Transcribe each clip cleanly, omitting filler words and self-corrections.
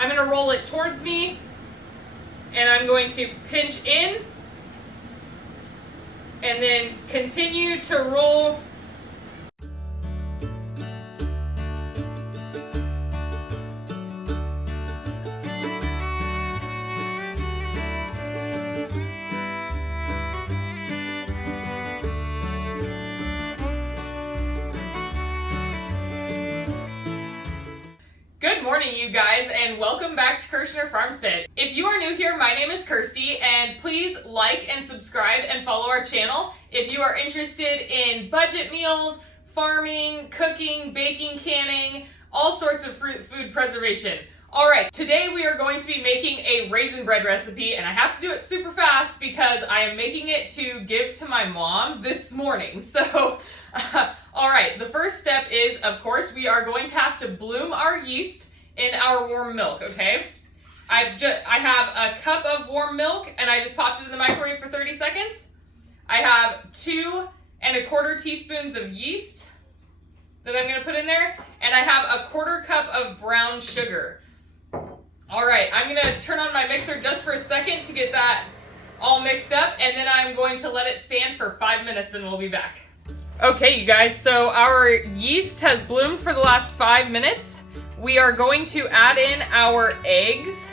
I'm going to roll it towards me, and I'm going to pinch in, and then continue to roll. Good morning, you guys, and welcome back to Kirshner FarmStead. If you are new here, my name is Kirsty, and please like and subscribe and follow our channel if you are interested in budget meals, farming, cooking, baking, canning, all sorts of food preservation. All right, today we are going to be making a raisin bread recipe, and I have to do it super fast because I am making it to give to my mom this morning. So, all right, the first step is, of course, we are going to have to bloom our yeast in our warm milk, okay? I have a cup of warm milk, and I just popped it in the microwave for 30 seconds. I have 2 1/4 teaspoons of yeast that I'm gonna put in there, and I have a 1/4 cup of brown sugar. All right, I'm gonna turn on my mixer just for a second to get that all mixed up, and then I'm going to let it stand for 5 minutes and we'll be back. Okay, you guys, so our yeast has bloomed for the last 5 minutes. We are going to add in our eggs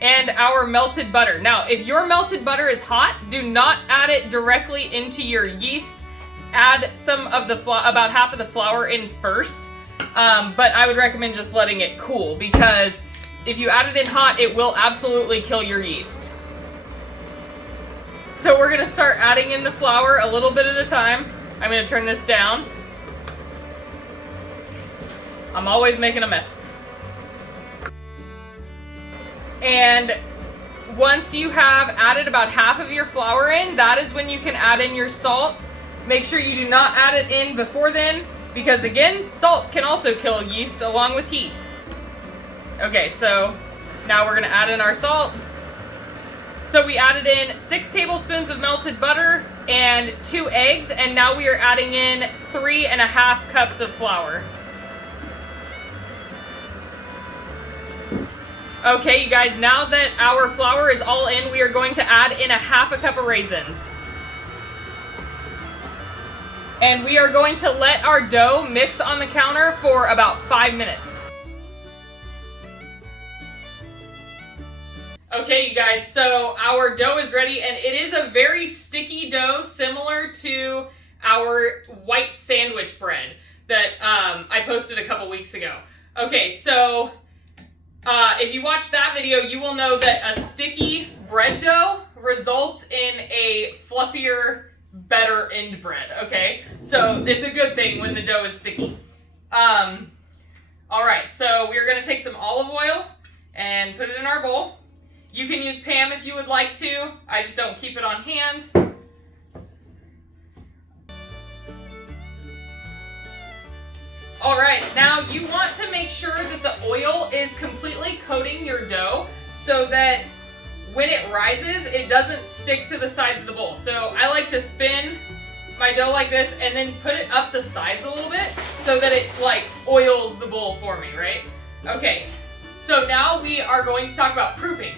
and our melted butter. Now, if your melted butter is hot, do not add it directly into your yeast. Add some of the about half of the flour in first. But I would recommend just letting it cool, because if you add it in hot, it will absolutely kill your yeast. So we're gonna start adding in the flour a little bit at a time. I'm gonna turn this down. I'm always making a mess. And once you have added about half of your flour in, that is when you can add in your salt. Make sure you do not add it in before then, because again, salt can also kill yeast along with heat. Okay, so now we're gonna add in our salt. So we added in 6 tablespoons of melted butter and 2 eggs, and now we are adding in 3½ cups of flour. Okay, you guys, now that our flour is all in, we are going to add in 1/2 cup of raisins. And we are going to let our dough mix on the counter for about 5 minutes. Okay, you guys, so our dough is ready, and it is a very sticky dough, similar to our white sandwich bread that I posted a couple weeks ago. Okay, so if you watched that video, you will know that a sticky bread dough results in a fluffier, better end bread, okay? So it's a good thing when the dough is sticky. All right, so we're gonna take some olive oil and put it in our bowl. You can use Pam if you would like to. I just don't keep it on hand. All right, now you want to make sure that the oil is completely coating your dough so that when it rises, it doesn't stick to the sides of the bowl. So I like to spin my dough like this and then put it up the sides a little bit so that it like oils the bowl for me, right? Okay, so now we are going to talk about proofing.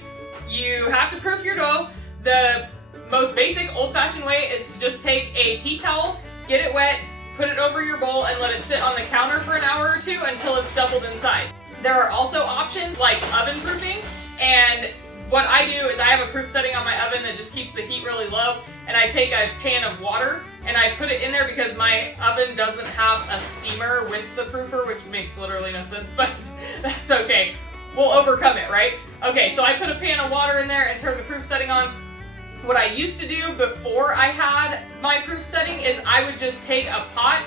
You have to proof your dough. The most basic old-fashioned way is to just take a tea towel, get it wet, put it over your bowl, and let it sit on the counter for an hour or 2 until it's doubled in size. There are also options like oven proofing, and what I do is I have a proof setting on my oven that just keeps the heat really low, and I take a pan of water and I put it in there because my oven doesn't have a steamer with the proofer, which makes literally no sense, but that's okay. We'll overcome it, right? Okay, so I put a pan of water in there and turn the proof setting on. What I used to do before I had my proof setting is I would just take a pot,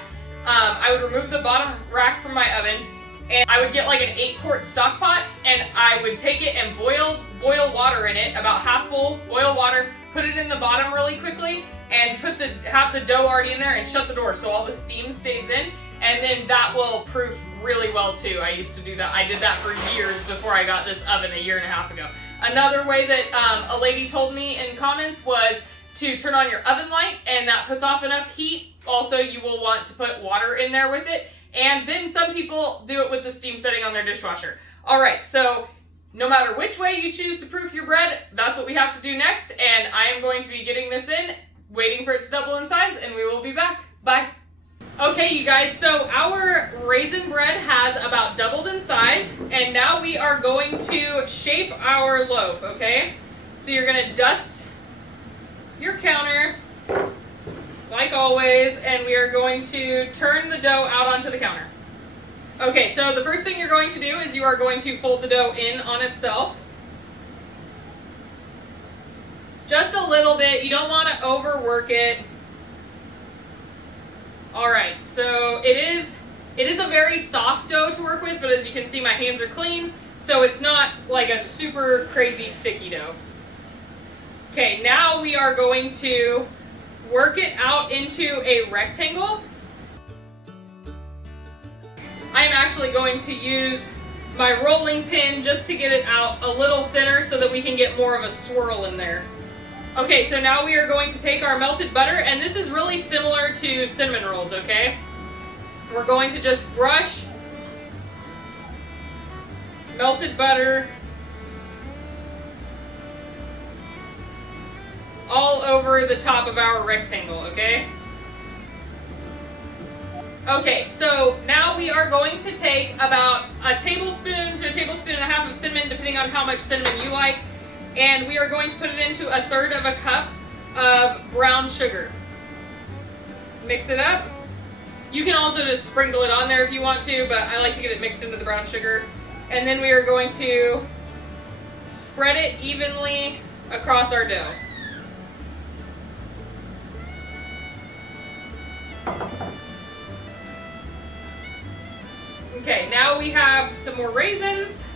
I would remove the bottom rack from my oven, and I would get like an 8-quart stock pot, and I would take it and boil water in it, about half full, boil water, put it in the bottom really quickly, and have the dough already in there and shut the door so all the steam stays in, and then that will proof really well too. I used to do that. I did that for years before I got this oven a 1.5 years ago. Another way that a lady told me in comments was to turn on your oven light, and that puts off enough heat. Also, you will want to put water in there with it, and then some people do it with the steam setting on their dishwasher. All right, so no matter which way you choose to proof your bread, that's what we have to do next. And I am going to be getting this in, waiting for it to double in size, and we will be back. Bye. Okay, you guys, so our raisin bread has about doubled in size, and now we are going to shape our loaf, okay? So you're gonna dust your counter, like always, and we are going to turn the dough out onto the counter. Okay, so the first thing you're going to do is you are going to fold the dough in on itself. Just a little bit, you don't want to overwork it. Alright, so it is a very soft dough to work with, but as you can see my hands are clean, so it's not like a super crazy sticky dough. Okay, now we are going to work it out into a rectangle. I am actually going to use my rolling pin just to get it out a little thinner so that we can get more of a swirl in there. Okay, so now we are going to take our melted butter, and this is really similar to cinnamon rolls, okay? We're going to just brush melted butter all over the top of our rectangle, okay? Okay, so now we are going to take about a tablespoon to a tablespoon and a half of cinnamon, depending on how much cinnamon you like, and we are going to put it into 1/3 of a cup of brown sugar. Mix it up. You can also just sprinkle it on there if you want to, but I like to get it mixed into the brown sugar. And then we are going to spread it evenly across our dough. Okay, now we have some more raisins.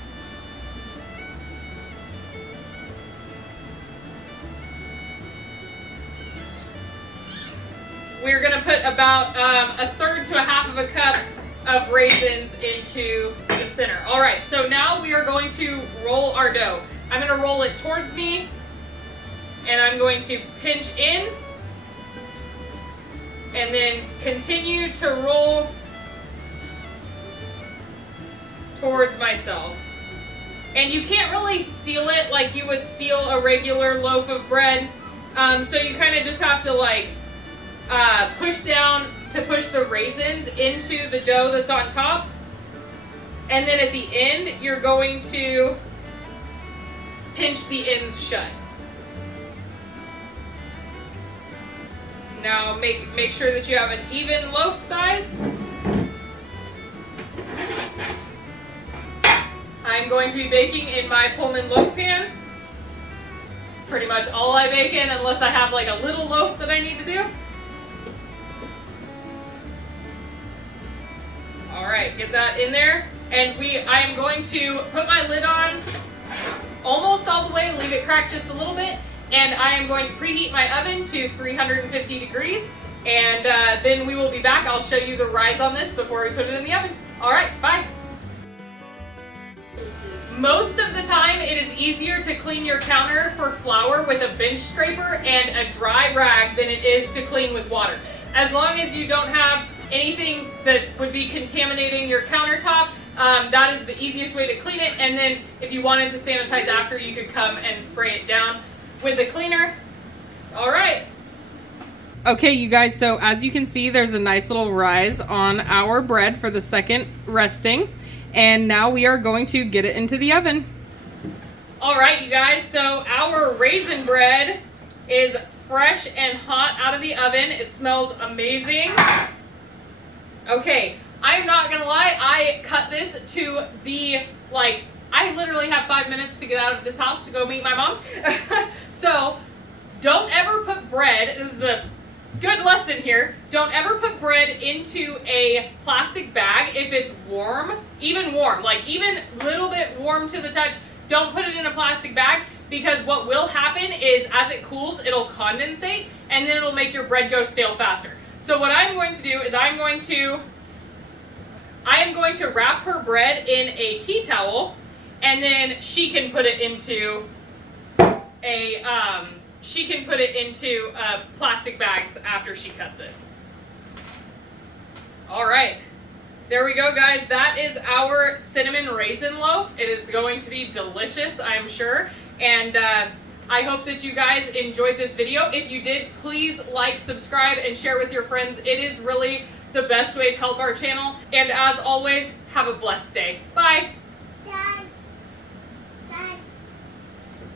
We're going to put about 1/3 to a half of a cup of raisins into the center. All right, so now we are going to roll our dough. I'm going to roll it towards me, and I'm going to pinch in, and then continue to roll towards myself. And you can't really seal it like you would seal a regular loaf of bread, so you kind of just have to like push down to push the raisins into the dough that's on top, and then at the end you're going to pinch the ends shut. Now make sure that you have an even loaf size. I'm going to be baking in my Pullman loaf pan. It's pretty much all I bake in unless I have like a little loaf that I need to do. All right, get that in there. And I am going to put my lid on almost all the way, leave it cracked just a little bit, and I am going to preheat my oven to 350 degrees, and then we will be back. I'll show you the rise on this before we put it in the oven. All right, bye. Most of the time, it is easier to clean your counter for flour with a bench scraper and a dry rag than it is to clean with water. As long as you don't have anything that would be contaminating your countertop, that is the easiest way to clean it. And then if you wanted to sanitize after, you could come and spray it down with the cleaner. All right. Okay, you guys, so as you can see, there's a nice little rise on our bread for the second resting. And now we are going to get it into the oven. All right, you guys, so our raisin bread is fresh and hot out of the oven. It smells amazing. Okay, I'm not gonna lie, I cut this to the, I literally have 5 minutes to get out of this house to go meet my mom. So don't ever put bread, this is a good lesson here, don't ever put bread into a plastic bag if it's warm, even warm, even a little bit warm to the touch. Don't put it in a plastic bag, because what will happen is as it cools, it'll condensate, and then it'll make your bread go stale faster. So what I'm going to do is I am going to wrap her bread in a tea towel, and then she can put it into plastic bags after she cuts it. All right. There we go, guys. That is our cinnamon raisin loaf. It is going to be delicious, I'm sure. And I hope that you guys enjoyed this video. If you did, please like, subscribe, and share with your friends. It is really the best way to help our channel. And as always, have a blessed day. Bye. Dad.